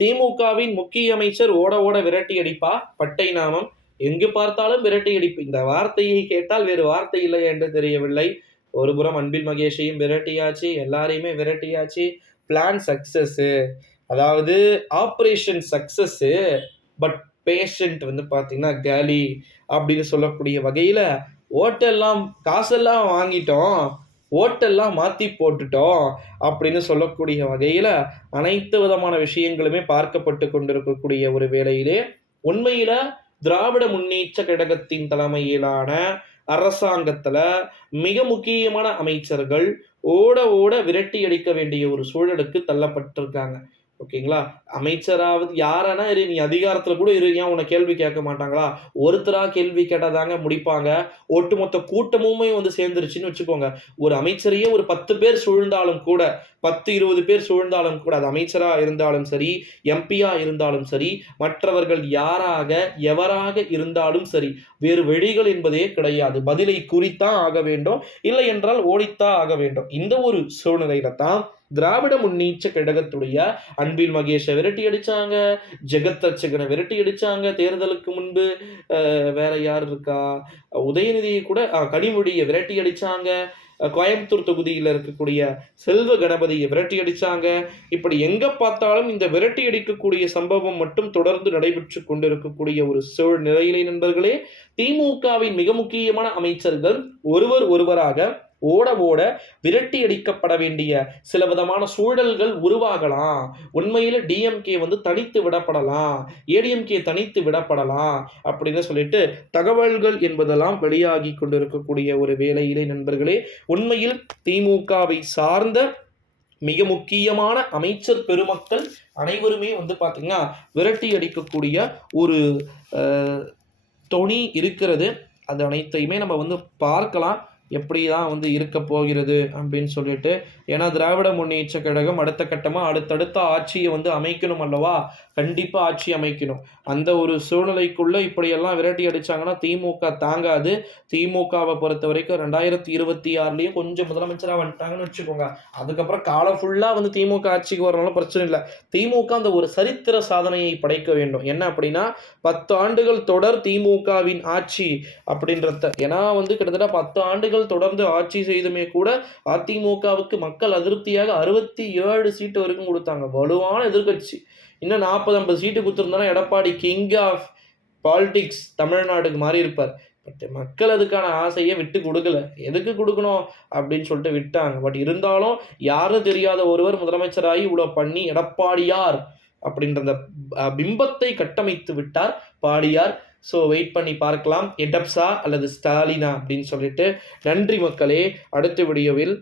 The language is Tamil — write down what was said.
திமுகவின் முக்கிய அமைச்சர் ஓட ஓட விரட்டி அடிப்பா பட்டை நாமம், எங்கு பார்த்தாலும் விரட்டி அடிப்பு. இந்த வார்த்தையை கேட்டால் வேறு வார்த்தை இல்லை என்று தெரியவில்லை. ஒருபுறம் அன்பில் மகேஷையும் விரட்டியாச்சு, எல்லாரையுமே விரட்டியாச்சு. பிளான் சக்சஸ், அதாவது ஆப்ரேஷன் சக்சஸ், பட் பேஷண்ட் வந்து பார்த்தீங்கன்னா காலி அப்படின்னு சொல்லக்கூடிய வகையில் ஓட்டெல்லாம் காசெல்லாம் வாங்கிட்டோம், ஓட்டெல்லாம் மாற்றி போட்டுட்டோம் அப்படின்னு சொல்லக்கூடிய வகையில் அனைத்து விதமான விஷயங்களுமே பார்க்கப்பட்டு கொண்டிருக்கக்கூடிய ஒரு வேளையிலே உண்மையில திராவிட முன்னேற்ற கழகத்தின் தலைமையிலான அரசாங்கத்துல மிக முக்கியமான அமைச்சர்கள் ஓட ஓட விரட்டி அடிக்க வேண்டிய ஒரு சூழலுக்கு தள்ளப்பட்டிருக்காங்க. ஓகேங்களா? அமைச்சராவது யாரானா இரு, நீ அதிகாரத்துல கூட இரு, ஏன் உன்னை கேள்வி கேட்க மாட்டாங்களா? ஒருத்தரா கேள்வி கேட்டாதாங்க முடிப்பாங்க. ஒட்டுமொத்த கூட்டமுமே வந்து சேர்ந்துருச்சுன்னு வச்சுக்கோங்க. ஒரு அமைச்சரையே ஒரு 10 பேர் சூழ்ந்தாலும் கூட, 10, 20 பேர் சூழ்ந்தாலும் கூட, அது அமைச்சரா இருந்தாலும் சரி, எம்பியா இருந்தாலும் சரி, மற்றவர்கள் யாராக எவராக இருந்தாலும் சரி, வேறு வழிகள் என்பதே கிடையாது. பதிலை குறித்தான் ஆக வேண்டும், இல்லை என்றால் ஓடித்தான் ஆக வேண்டும். இந்த ஒரு சூழ்நிலையில தான் திராவிட முன்னேற்ற கழகத்துடைய அன்பில் மகேஷை விரட்டி அடிச்சாங்க, ஜெகத் ரட்சகனை விரட்டி அடிச்சாங்க தேர்தலுக்கு முன்பு. வேற யார் இருக்கா, உதயநிதியை கூட கனிமொழியை விரட்டி அடிச்சாங்க, கோயம்புத்தூர் தொகுதியில் இருக்கக்கூடிய செல்வ கணபதியை விரட்டி அடிச்சாங்க. இப்படி எங்க பார்த்தாலும் இந்த விரட்டி அடிக்கக்கூடிய சம்பவம் மட்டும் தொடர்ந்து நடைபெற்று கொண்டிருக்கக்கூடிய ஒரு சூழ்நிலையிலே நண்பர்களே, திமுகவின் மிக முக்கியமான அமைச்சர்கள் ஒருவராக ஓட ஓட விரட்டி அடிக்கப்பட வேண்டிய சில விதமான சூழல்கள் உருவாகலாம். உண்மையில டிஎம்கே வந்து தனித்து விடப்படலாம், ஏடிஎம்கே தனித்து விடப்படலாம் அப்படின்னு சொல்லிட்டு தகவல்கள் என்பதெல்லாம் வெளியாகி கொண்டிருக்கக்கூடிய ஒரு வேளையிலே நண்பர்களே, உண்மையில் திமுகவை சார்ந்த மிக முக்கியமான அமைச்சர் பெருமக்கள் அனைவருமே வந்து பார்த்தீங்கன்னா விரட்டி அடிக்கக்கூடிய ஒரு தொனி இருக்கிறது. அது அனைத்தையுமே நம்ம வந்து பார்க்கலாம், எப்படி தான் வந்து இருக்க போகிறது அப்படின்னு சொல்லிட்டு. ஏன்னா திராவிட முன்னேற்ற கழகம் அடுத்த கட்டமாக அடுத்தடுத்த ஆட்சியை வந்து அமைக்கணும் அல்லவா? கண்டிப்பாக ஆட்சி அமைக்கணும். அந்த ஒரு சூழ்நிலைக்குள்ளே இப்படியெல்லாம் விரட்டி அடித்தாங்கன்னா திமுக தாங்காது. திமுகவை பொறுத்த வரைக்கும் 2026 கொஞ்சம் முதலமைச்சராக வந்துட்டாங்கன்னு வச்சுக்கோங்க, அதுக்கப்புறம் காலம் ஃபுல்லாக வந்து திமுக ஆட்சிக்கு வரனாலும் பிரச்சனை இல்லை. திமுக அந்த ஒரு சரித்திர சாதனையை படைக்க வேண்டும். என்ன அப்படின்னா 10 ஆண்டுகள் தொடர் திமுகவின் ஆட்சி அப்படின்றத. ஏன்னா வந்து கிட்டத்தட்ட 10 ஆண்டுகள் தொடர்ந்து ஆட்சி செய்துமே கூட அதிமுகவுக்கு மக்கள் அதிருப்தியாக 67 சீட்டு வரைக்கும் கொடுத்தாங்க. வலுவான எதிர்கட்சி. இன்னும் 40-50 சீட்டு கொடுத்துருந்தாலும் எடப்பாடி கிங் ஆஃப் பாலிடிக்ஸ் தமிழ்நாடுக்கு மாறி இருப்பார். பட் மக்கள் அதுக்கான ஆசையை விட்டு கொடுக்கல. எதுக்கு கொடுக்கணும் அப்படின்னு சொல்லிட்டு விட்டாங்க. பட் இருந்தாலும் யாரும் தெரியாத ஒருவர் முதலமைச்சராகி இவ்வளோ பண்ணி எடப்பாடியார் அப்படின்ற அந்த பிம்பத்தை கட்டமைத்து விட்டார் பாடியார். ஸோ வெயிட் பண்ணி பார்க்கலாம், எடப்ஸா அல்லது ஸ்டாலினா அப்படின்னு சொல்லிட்டு. நன்றி மக்களே, அடுத்த வீடியோவில்